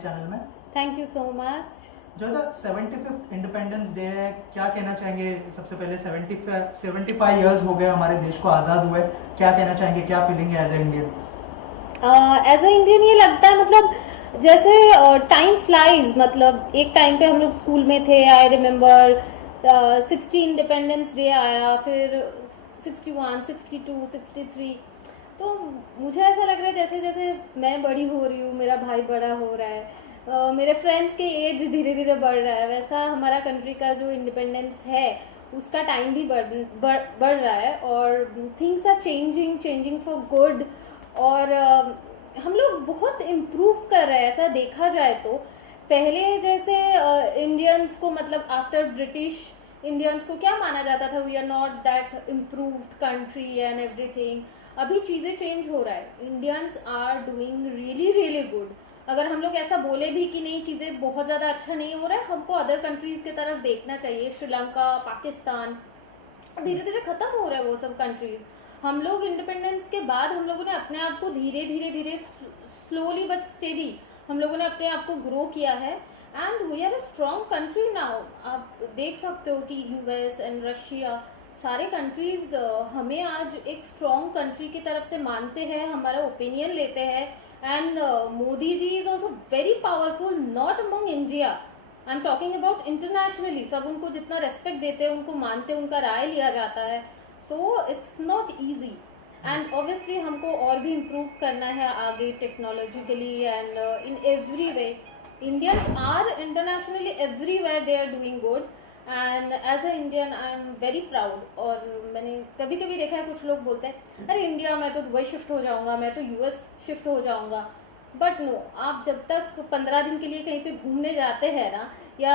Channel में। Thank you so much. जो 75th independence day है, क्या कहना चाहेंगे? सबसे पहले 75 इयर्स हो गए हमारे देश को आज़ाद हुए, क्या कहना चाहेंगे, क्या फीलिंग है as a Indian? As a Indian ये लगता है मतलब जैसे टाइम फ्लाइज। मतलब एक टाइम पे हम लोग स्कूल में थे, आई रिमेम्बर 60 इंडिपेंडेंस डे आया, फिर 61, 62, 63। तो मुझे ऐसा लग रहा है जैसे जैसे मैं बड़ी हो रही हूँ, मेरा भाई बड़ा हो रहा है, मेरे फ्रेंड्स के एज धीरे धीरे बढ़ रहा है, वैसा हमारा कंट्री का जो इंडिपेंडेंस है उसका टाइम भी बढ़ रहा है। और things are changing for good. और हम लोग बहुत इम्प्रूव कर रहे हैं ऐसा देखा जाए तो। पहले जैसे इंडियंस को मतलब आफ्टर ब्रिटिश इंडियंस को क्या माना जाता था, we are not that improved country and everything. अभी चीज़ें चेंज हो रहा है, Indians are doing really really good. अगर हम लोग ऐसा बोले भी कि नहीं चीज़ें बहुत ज़्यादा अच्छा नहीं हो रहा है, हमको अदर कंट्रीज़ की तरफ देखना चाहिए। श्रीलंका, पाकिस्तान, धीरे धीरे खत्म हो रहा है वो सब कंट्रीज। हम लोग इंडिपेंडेंस के बाद हम लोगों ने अपने आप को धीरे धीरे धीरे स्लोली बट स्टेडी हम लोगों ने अपने आप को ग्रो किया है and we are a strong country now. आप देख सकते हो कि यूएस एंड रशिया सारे कंट्रीज हमें आज एक स्ट्रॉन्ग कंट्री की तरफ से मानते हैं, हमारा ओपिनियन लेते हैं। And Modi ji is also very powerful, not among India, I am talking about internationally. सब उनको जितना रेस्पेक्ट देते हैं, उनको मानते हैं, उनका राय लिया जाता है। So it's not easy and obviously हमको और भी इम्प्रूव करना है आगे technologically and in every way. Indians are internationally everywhere they are doing good and as a Indian I am very proud. और मैंने कभी कभी देखा है कुछ लोग बोलते हैं अरे इंडिया मैं तो दुबई शिफ्ट हो जाऊंगा, मैं तो यूएस शिफ्ट हो जाऊंगा। बट नो, आप जब तक 15 दिन के लिए कहीं पे घूमने जाते हैं ना, या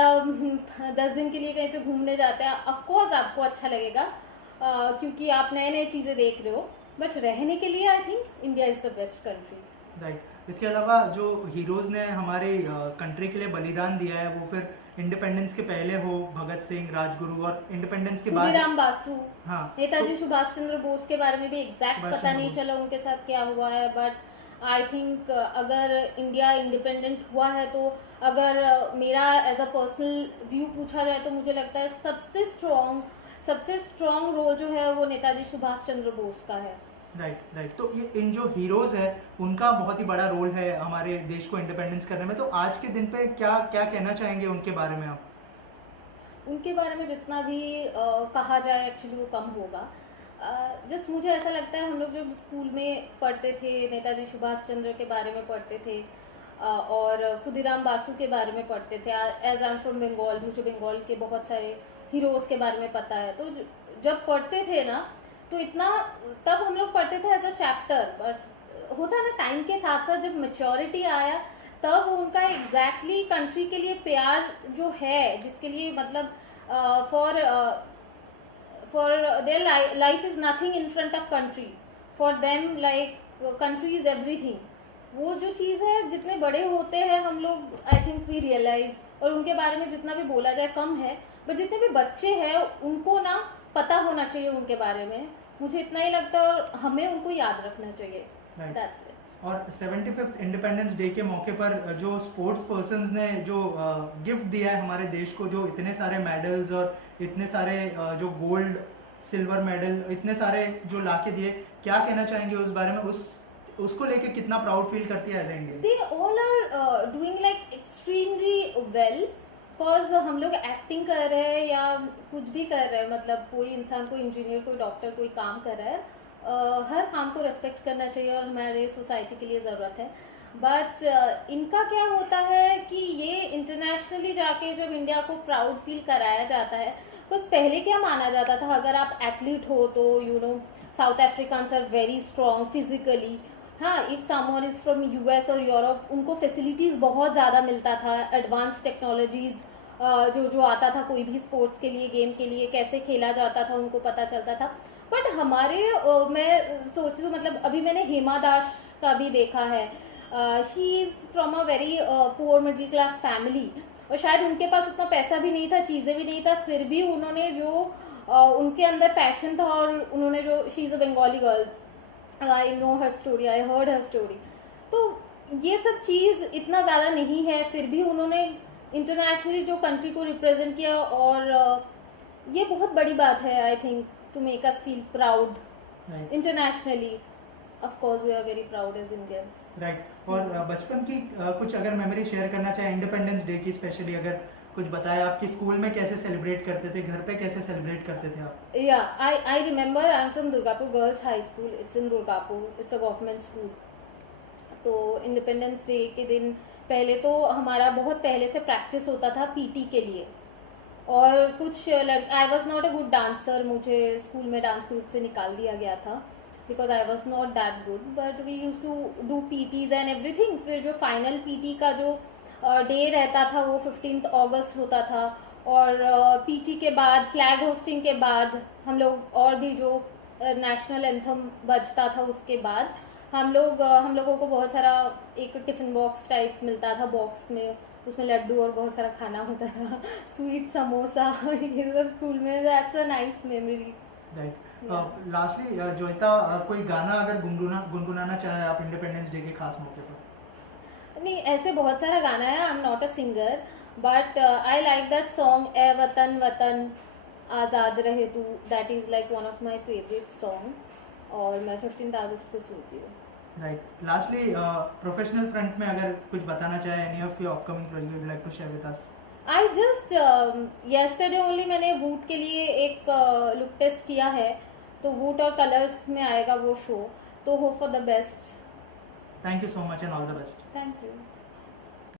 10 दिन के लिए कहीं पे घूमने जाते हैं, ऑफकोर्स आपको अच्छा लगेगा क्योंकि आप नए नए चीज़ें देख रहे हो। बट रहने के लिए I think India is the best country. Right. इसके अलावा जो हीरोज ने हमारे कंट्री के लिए बलिदान दिया है, वो फिर इंडिपेंडेंस के पहले हो भगत सिंह, राजगुरु, और इंडिपेंडेंस के बाद खुदीराम बासु, हाँ, नेताजी तो सुभाष चंद्र बोस के बारे में भी एग्जैक्ट सुभाष पता चंद्र नहीं बोस। चला उनके साथ क्या हुआ है। बट आई थिंक अगर इंडिया इंडिपेंडेंट हुआ है तो अगर मेरा एज अ पर्सनल व्यू पूछा जाए तो मुझे लगता है सबसे स्ट्रॉन्ग रोल जो है वो नेताजी सुभाष चंद्र बोस का है। राइट। तो ये इन जो हीरोज है उनका बहुत ही बड़ा रोल है हमारे देश को इंडिपेंडेंस करने में। तो आज के दिन पे क्या क्या कहना चाहेंगे उनके बारे में आप? उनके बारे में जितना भी कहा जाए एक्चुअली वो कम होगा। जस्ट मुझे ऐसा लगता है हम लोग जब स्कूल में पढ़ते थे नेताजी सुभाष चंद्र के बारे में पढ़ते थे और खुदीराम बासु के बारे में पढ़ते थे। As I am from Bengal, मुझे बंगाल के बहुत सारे हीरोज के बारे में पता है। तो जब पढ़ते थे ना तो इतना, तब हम लोग पढ़ते थे एज अ चैप्टर। बट होता है ना टाइम के साथ साथ जब मेच्योरिटी आया तब उनका एग्जैक्टली कंट्री के लिए प्यार जो है, जिसके लिए मतलब for their life is nothing in front of country, for them like country is everything. वो जो चीज़ है जितने बड़े होते हैं हम लोग आई थिंक वी रियलाइज, और उनके बारे में जितना भी बोला जाए कम है। बट जितने भी बच्चे हैं उनको ना पता होना चाहिए उनके बारे में, मुझे इतना ही लगता है, और हमें उनको याद रखना चाहिए। That's it. और 75th इंडिपेंडेंस डे के मौके पर जो स्पोर्ट्स पर्सन्स ने जो गिफ्ट दिया है हमारे देश को, जो इतने सारे मेडल्स और इतने सारे जो गोल्ड सिल्वर मेडल इतने सारे जो लाके दिए, क्या कहना चाहेंगे उस बारे में? उसको लेके कितना प्राउड फील करती है as Indian? They all are doing like extremely well, because हम लोग एक्टिंग कर रहे हैं या कुछ भी कर रहे हैं, मतलब कोई इंसान, कोई इंजीनियर, कोई डॉक्टर, कोई काम कर रहा है, हर काम को रेस्पेक्ट करना चाहिए और हमारे सोसाइटी के लिए ज़रूरत है। बट इनका क्या होता है कि ये इंटरनेशनली जाके जब इंडिया को प्राउड फील कराया जाता है, कुछ पहले क्या माना जाता था, अगर आप एथलीट हो तो you know South Africans are very strong physically. हाँ, if someone is from US और यूरोप, उनको फैसिलिटीज़ बहुत ज़्यादा मिलता था, एडवांस टेक्नोलॉजीज़ जो आता था, कोई भी स्पोर्ट्स के लिए, गेम के लिए कैसे खेला जाता था उनको पता चलता था। बट हमारे मैं सोचती हूँ, मतलब अभी मैंने हेमा दास का भी देखा है, she is from a very poor middle class family, और शायद उनके पास उतना पैसा भी नहीं था, चीज़ें भी नहीं था, फिर भी उन्होंने जो उनके अंदर पैशन था, और उन्होंने जो, she is a Bengali girl, I know her story, I heard her story. तो ये सब चीज इतना ज्यादा नहीं है, फिर भी उन्होंने इंटरनेशनली जो कंट्री को रिप्रेजेंट किया, और ये बहुत बड़ी बात है I think, to make us feel proud right internationally. Of course we are very proud as Indian. Right. और बचपन की कुछ अगर मेमोरी शेयर करना चाहे इंडिपेंडेंस डे की, स्पेशली अगर कुछ बताया, आपकी स्कूल में कैसे सेलिब्रेट करते थे, घर पे कैसे सेलिब्रेट करते थे आप? Yeah, I remember I'm from Durgapur Girls High School. It's in Durgapur. It's a government school. तो इंडिपेंडेंस डे के दिन पहले तो हमारा बहुत पहले से प्रैक्टिस होता था पीटी के लिए, और कुछ I was not a good dancer, मुझे स्कूल में डांस ग्रुप से निकाल दिया गया था because I was not that good, but we use to do PTs and everything. फिर जो फाइनल पीटी का जो डे रहता था वो 15 अगस्त होता था, और पीटी के बाद फ्लैग होस्टिंग के बाद हम लोग, और भी जो नेशनल एंथम बजता था उसके बाद हम लोगों को बहुत सारा एक टिफिन बॉक्स टाइप मिलता था, बॉक्स में उसमें लड्डू और बहुत सारा खाना होता था स्वीट समोसा ये सब स्कूल में। That's a nice memory. Right. Lastly Joita, कोई गाना अगर गुनगुनाना चाहे आप इंडिपेंडेंस डे के खास मौके पर? नहीं, ऐसे बहुत सारा गाना है, I am not a singer, but I like that song ए वतन वतन आज़ाद रहे तू, that is like one of my favourite song, और मैं 15 अगस्त को सुनती हूँ। राइट। लास्टली प्रोफेशनल फ्रंट में अगर कुछ बताना चाहे, any of your upcoming project you would like to share with us? I just yesterday only मैंने वूट के लिए एक लुक टेस्ट किया है, तो वूट और कलर्स में आएगा वो शो, तो hope for the best. Thank you so much and all the best. Thank you.